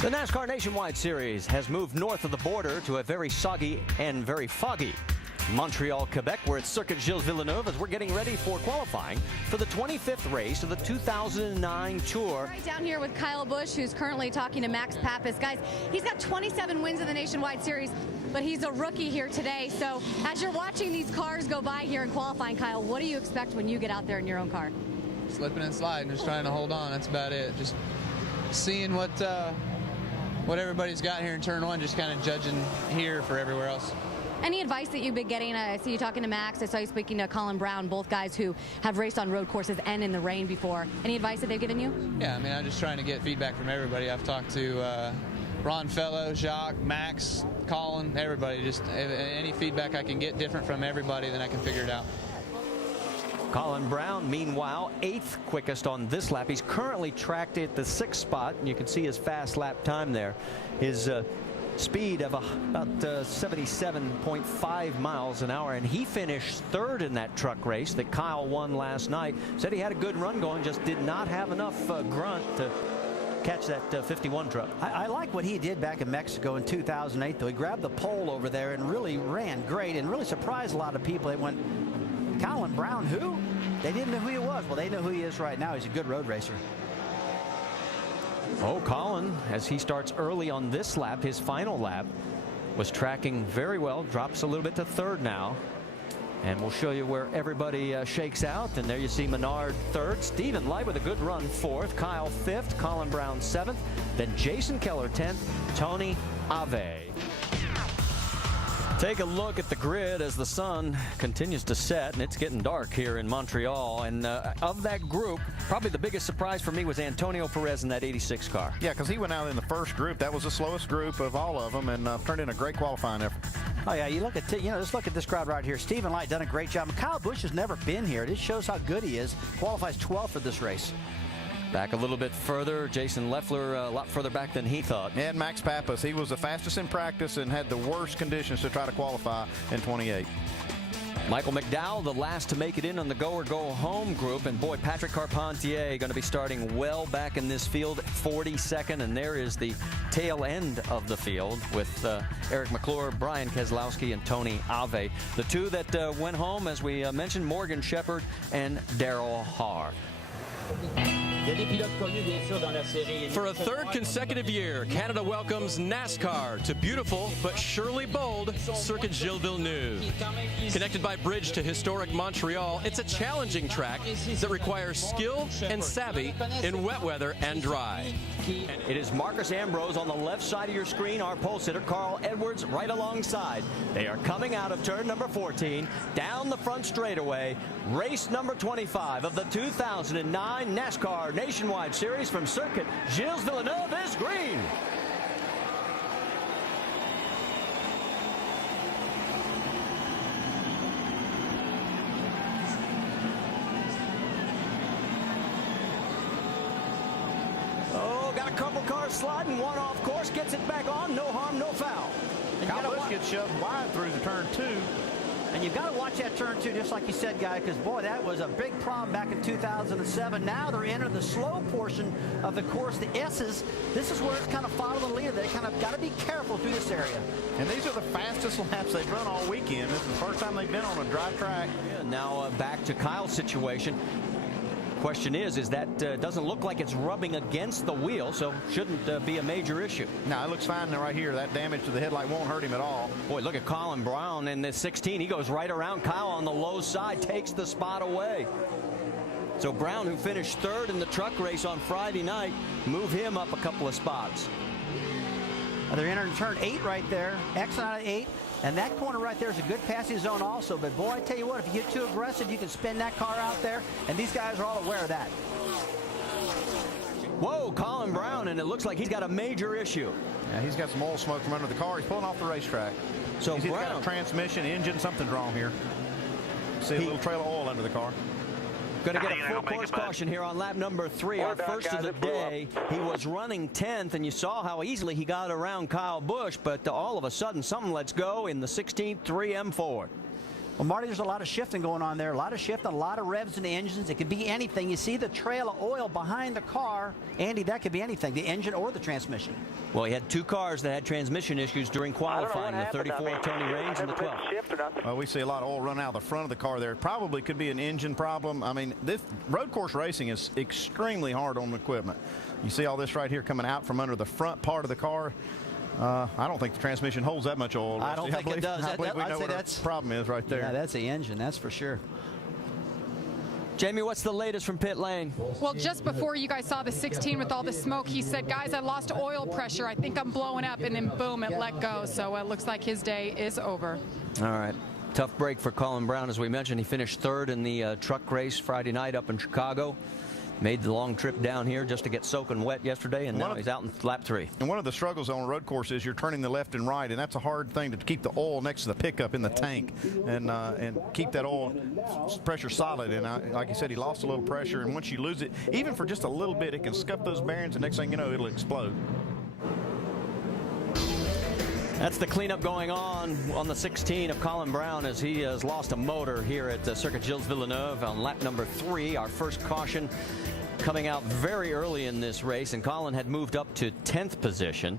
The NASCAR Nationwide Series has moved north of the border to a very soggy and very foggy Montreal, Quebec. We're at Circuit Gilles Villeneuve as we're getting ready for qualifying for the 25th race of the 2009 Tour. Right down here with Kyle Busch, who's currently talking to Max Pappas. Guys, he's got 27 wins in the Nationwide Series, but he's a rookie here today. So as you're watching these cars go by here in qualifying, Kyle, what do you expect when you get out there in your own car? Slipping and sliding, just trying to hold on. That's about it. Just seeing what everybody's got here in turn one, just kind of judging here for everywhere else. Any advice that you've been getting? I see you talking to Max. I saw you speaking to Colin Braun, both guys who have raced on road courses and in the rain before. Any advice that they've given you? Yeah, I mean, I'm just trying to get feedback from everybody. I've talked to Ron Fellow, Jacques, Max, Colin, everybody. Just any feedback I can get different from everybody, then I can figure it out. Colin Braun, meanwhile, 8th quickest on this lap. He's currently tracked at the 6th spot, and you can see his fast lap time there. His speed of about 77.5 miles an hour, and he finished 3rd in that truck race that Kyle won last night. Said he had a good run going, just did not have enough grunt to catch that 51 truck. I like what he did back in Mexico in 2008, though. He grabbed the pole over there and really ran great and really surprised a lot of people. They went, Colin Braun, who? They didn't know who he was. Well, they know who he is right now. He's a good road racer. Oh, Colin, as he starts early on this lap, his final lap, was tracking very well, drops a little bit to 3rd now. And we'll show you where everybody shakes out. And there you see Menard 3rd, Stephen Light with a good run 4th, Kyle 5th, Colin Braun 7th, then Jason Keller 10th, Tony Ave. Take a look at the grid as the sun continues to set, and it's getting dark here in Montreal. And of that group, probably the biggest surprise for me was Antonio Perez in that 86 car. Yeah, because he went out in the first group. That was the slowest group of all of them, and turned in a great qualifying effort. Oh yeah, you look at just look at this crowd right here. Stephen Light done a great job. Kyle Busch has never been here. It shows how good he is. Qualifies 12th for this race. Back a little bit further, Jason Leffler a lot further back than he thought. And Max Pappas, he was the fastest in practice and had the worst conditions to try to qualify in 28. Michael McDowell, the last to make it in on the go or go home group. And boy, Patrick Carpentier going to be starting well back in this field, 42nd. And there is the tail end of the field with Eric McClure, Brian Keselowski, and Tony Ave. The two that went home, as we mentioned, Morgan Shepherd and Darrell Haar. For a 3rd consecutive year, Canada welcomes NASCAR to beautiful but surely bold Circuit Gilles Villeneuve. Connected by bridge to historic Montreal, it's a challenging track that requires skill and savvy in wet weather and dry. It is Marcus Ambrose on the left side of your screen, our pole sitter Carl Edwards right alongside. They are coming out of turn number 14, down the front straightaway, race number 25 of the 2009 NASCAR Nationwide Series from Circuit Gilles Villeneuve is green. Oh, got a couple cars sliding, one off course, gets it back on, no harm, no foul. Kyle Busch gets shoved wide through the turn 2. And you've got to watch that turn 2, just like you said, Guy, because, boy, that was a big problem back in 2007. Now they're entering the slow portion of the course, the S's. This is where it's kind of follow the leader. They kind of got to be careful through this area. And these are the fastest laps they've run all weekend. This is the first time they've been on a dry track. Yeah, now back to Kyle's situation. Question is that doesn't look like it's rubbing against the wheel, so shouldn't be a major issue. No, it looks fine right here. That damage to the headlight won't hurt him at all. Boy, look at Colin Braun in this 16. He goes right around Kyle on the low side, takes the spot away. So Braun, who finished 3rd in the truck race on Friday night, move him up a couple of spots. They're entering turn 8 right there, exit out of 8. And that corner right there is a good passing zone also. But, boy, I tell you what, if you get too aggressive, you can spin that car out there. And these guys are all aware of that. Whoa, Colin Braun, and it looks like he's got a major issue. Yeah, he's got some oil smoke from under the car. He's pulling off the racetrack. So he's got a transmission, engine, something's wrong here. See a little trail of oil under the car. Going to get a full course caution here on lap number 3, our first of the day. He was running 10th, and you saw how easily he got around Kyle Busch, but all of a sudden something lets go in the 16th 3M Ford. Well, Marty, there's a lot of shifting going on there. A lot of shifting, a lot of revs in the engines. It could be anything. You see the trail of oil behind the car. Andy, that could be anything, the engine or the transmission. Well, he had two cars that had transmission issues during qualifying, the 34 of Tony Raines and the 12. Well, we see a lot of oil run out of the front of the car there. Probably could be an engine problem. I mean, this road course racing is extremely hard on the equipment. You see all this right here coming out from under the front part of the car. I don't think the transmission holds that much oil. I don't think it does. I believe we know what the problem is right there. Yeah, that's the engine, that's for sure. Jamie, what's the latest from pit lane? Well, just before you guys saw the 16 with all the smoke, he said, guys, I lost oil pressure. I think I'm blowing up. And then, boom, it let go. So it looks like his day is over. All right. Tough break for Colin Braun. As we mentioned, he finished third in the truck race Friday night up in Chicago. Made the long trip down here just to get soaking wet yesterday, and now he's out in lap 3. And one of the struggles on a road course is you're turning the left and right, and that's a hard thing to keep the oil next to the pickup in the tank and keep that oil pressure solid. And like you said, he lost a little pressure, and once you lose it, even for just a little bit, it can scuff those bearings, and next thing you know, it'll explode. That's the cleanup going on the 16 of Colin Braun as he has lost a motor here at Circuit Gilles Villeneuve on lap number 3. Our first caution coming out very early in this race, and Colin had moved up to 10th position.